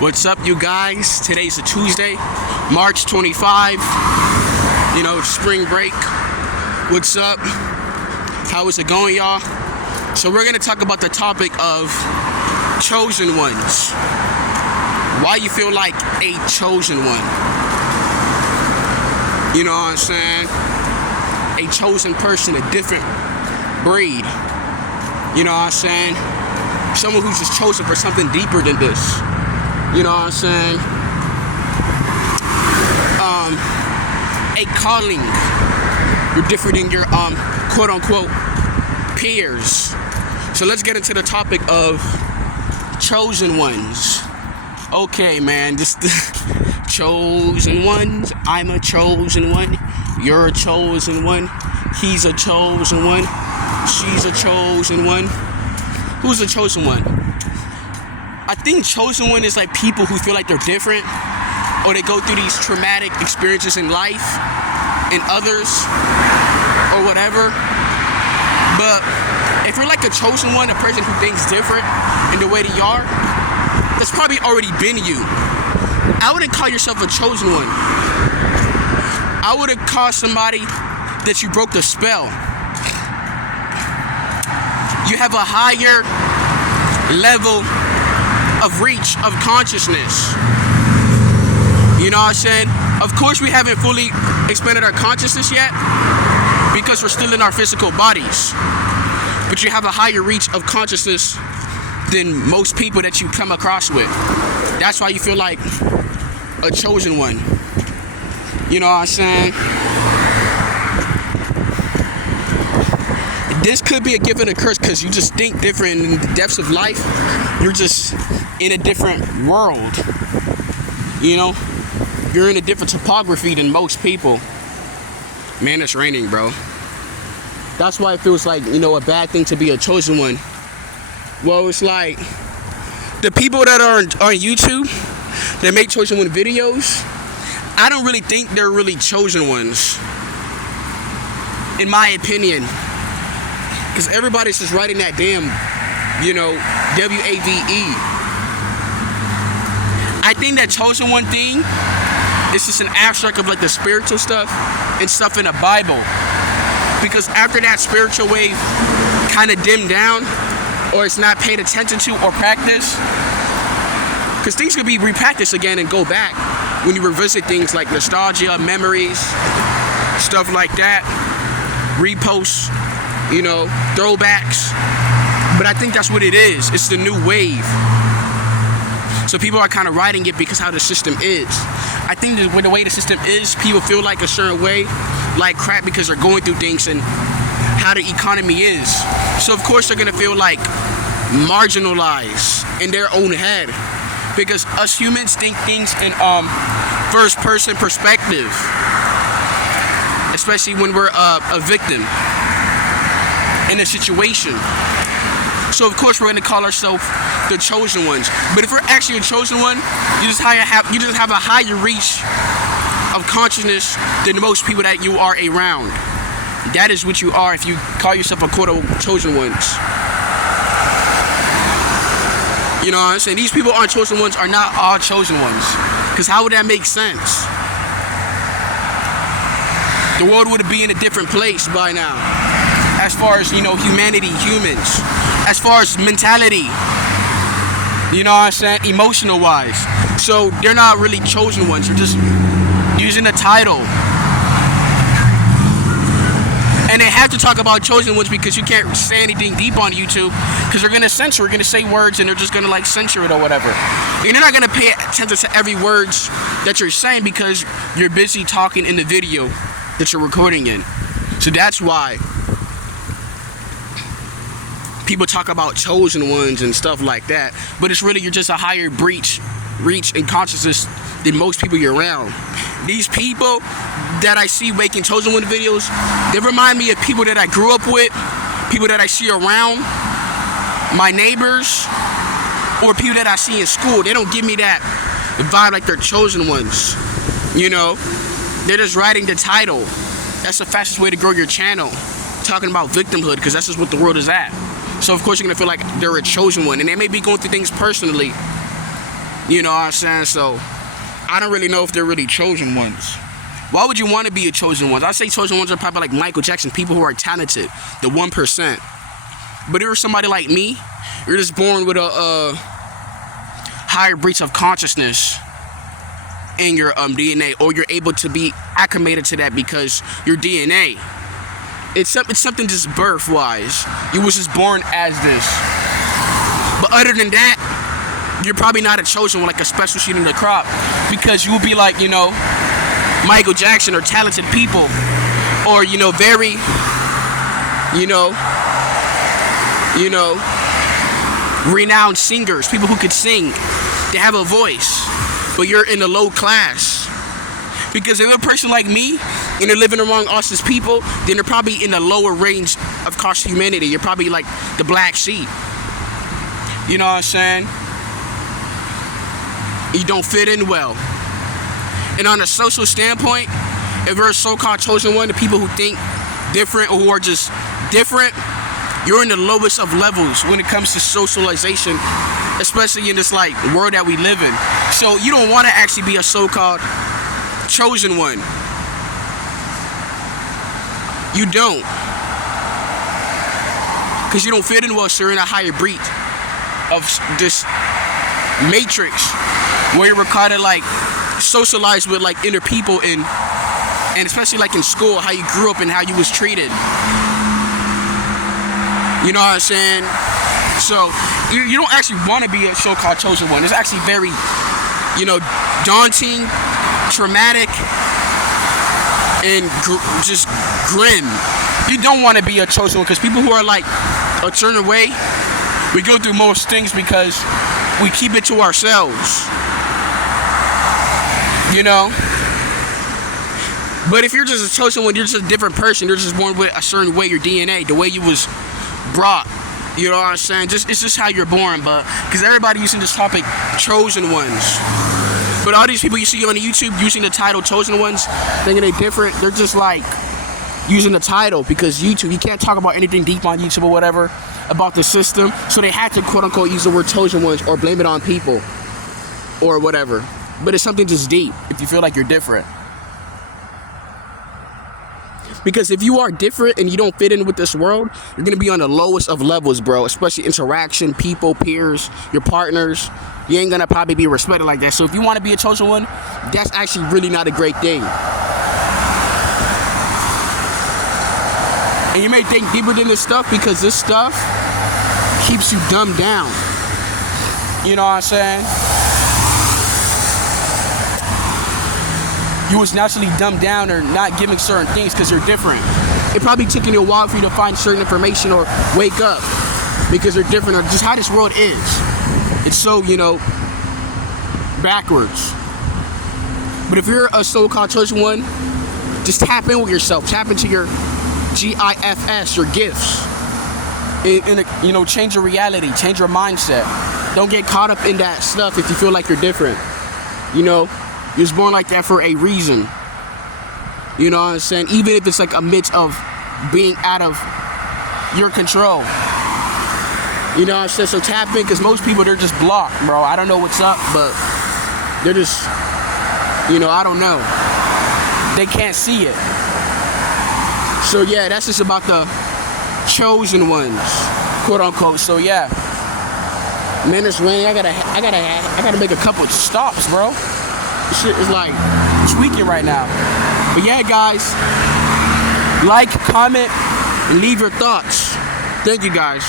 What's up, you guys? Today's a Tuesday, March 25. Spring break. What's up? How is it going, y'all? So we're gonna talk about the topic of chosen ones. Why you feel like a chosen one? You know what I'm saying? A chosen person, a different breed. You know what I'm saying? Someone who's just chosen for something deeper than this. You know what I'm saying? A calling. You're different than your quote unquote peers. So let's get into the topic of chosen ones. Okay, man, just chosen ones. I'm a chosen one. You're a chosen one. He's a chosen one. She's a chosen one. Who's the chosen one? I think chosen one is like people who feel like they're different, or they go through these traumatic experiences in life and others or whatever. But if you're like a chosen one, a person who thinks different in the way that you are, that's probably already been you. I wouldn't call yourself a chosen one. I would have called somebody that you broke the spell. You have a higher level of reach of consciousness. You know what I'm saying? Of course, we haven't fully expanded our consciousness yet because we're still in our physical bodies. But you have a higher reach of consciousness than most people that you come across with. That's why you feel like a chosen one. You know what I'm saying? This could be a gift and a curse because you just think different in the depths of life. You're just in a different world. You know? You're in a different topography than most people. Man, it's raining, bro. That's why it feels like, a bad thing to be a chosen one. Well, it's like the people that are on YouTube that make chosen one videos, I don't really think they're really chosen ones, in my opinion. Because everybody's just writing that damn, WAVE. I think that chosen one thing is just an abstract of like the spiritual stuff and stuff in the Bible. Because after that spiritual wave kind of dimmed down, or it's not paid attention to or practiced, because things could be repracticed again and go back when you revisit things like nostalgia, memories, stuff like that, reposts, throwbacks. But I think that's what it is. It's the new wave. So people are kind of riding it because how the system is. I think that the way the system is, people feel like a certain way, like crap, because they're going through things and how the economy is. So of course they're gonna feel like marginalized in their own head, because us humans think things in first person perspective, especially when we're a victim in a situation. So of course we're gonna call ourselves the chosen ones. But if we're actually a chosen one, you just have a higher reach of consciousness than most people that you are around. That is what you are if you call yourself a quote-unquote chosen ones. You know what I'm saying? These people aren't chosen ones, are not all chosen ones. Because how would that make sense? The world would be in a different place by now. As far as, humanity, humans. As far as mentality. You know what I'm saying? Emotional wise. So they're not really chosen ones. They're just using the title. And they have to talk about chosen ones because you can't say anything deep on YouTube because they're going to censor. We're going to say words and they're just going to censor it or whatever. And you're not going to pay attention to every words that you're saying because you're busy talking in the video that you're recording in. So that's why people talk about chosen ones and stuff like that. But it's really, you're just a higher reach in consciousness than most people you're around. These people that I see making chosen one videos, they remind me of people that I grew up with, people that I see around, my neighbors, or people that I see in school. They don't give me that vibe like they're chosen ones. They're just writing the title. That's the fastest way to grow your channel, talking about victimhood, because that's just what the world is at. So of course you're gonna feel like they're a chosen one, and they may be going through things personally You know what I'm saying? So I don't really know if they're really chosen ones. Why would you want to be a chosen one? I say chosen ones are probably like Michael Jackson, people who are talented, the 1%. But if you're somebody like me, you're just born with a higher breach of consciousness in your DNA, or you're able to be acclimated to that because your DNA. It's something just birth-wise. You was just born as this. But other than that, you're probably not a chosen one, like a special seed in the crop, because you'll be like, you know, Michael Jackson, or talented people, or, you know, very, you know, renowned singers, people who could sing, they have a voice, but you're in the low class. Because if a person like me, and they're living among us as people, then they're probably in the lower range of cost humanity. You're probably like the black sheep. You know what I'm saying? You don't fit in well. And on a social standpoint, if you're a so-called chosen one, the people who think different or who are just different, you're in the lowest of levels when it comes to socialization, especially in this like world that we live in. So you don't want to actually be a so-called chosen one. You don't. Because you don't fit in well, so you're in a higher breed of this matrix where you're kind of like socialized with like inner people and especially like in school, how you grew up and how you was treated. You know what I'm saying? So you don't actually want to be a so-called chosen one. It's actually very, you know, daunting, traumatic, and just grim. You don't want to be a chosen one, because people who are like a certain way, we go through most things because we keep it to ourselves. You know? But if you're just a chosen one, you're just a different person. You're just born with a certain way, your DNA, the way you was brought. You know what I'm saying? It's just how you're born, but because everybody using this topic, chosen ones. But all these people you see on YouTube using the title chosen ones, thinking they different, they're just like using the title because YouTube, you can't talk about anything deep on YouTube or whatever about the system, so they had to quote unquote use the word chosen ones or blame it on people or whatever. But it's something just deep if you feel like you're different. Because if you are different and you don't fit in with this world, you're going to be on the lowest of levels, bro. Especially interaction, people, peers, your partners. You ain't going to probably be respected like that. So if you want to be a chosen one, that's actually really not a great thing. And you may think deeper than this stuff because this stuff keeps you dumbed down. You know what I'm saying? You was naturally dumbed down or not giving certain things because you're different. It probably took you a while for you to find certain information or wake up because you're different, or just how this world is. It's so, you know, backwards. But if you're a so-called chosen one, just tap in with yourself. Tap into your GIFs, your gifts. And you know, change your reality, change your mindset. Don't get caught up in that stuff if you feel like you're different. You know? You're just born like that for a reason. You know what I'm saying? Even if it's like a midst of being out of your control. You know what I'm saying? So tap in, because most people, they're just blocked, bro. I don't know what's up, but they're just, you know, I don't know. They can't see it. So yeah, that's just about the chosen ones, quote unquote. So yeah. Man, it's raining. I gotta make a couple stops, bro. This shit is like tweaking right now. But yeah, guys, like, comment, and leave your thoughts. Thank you, guys.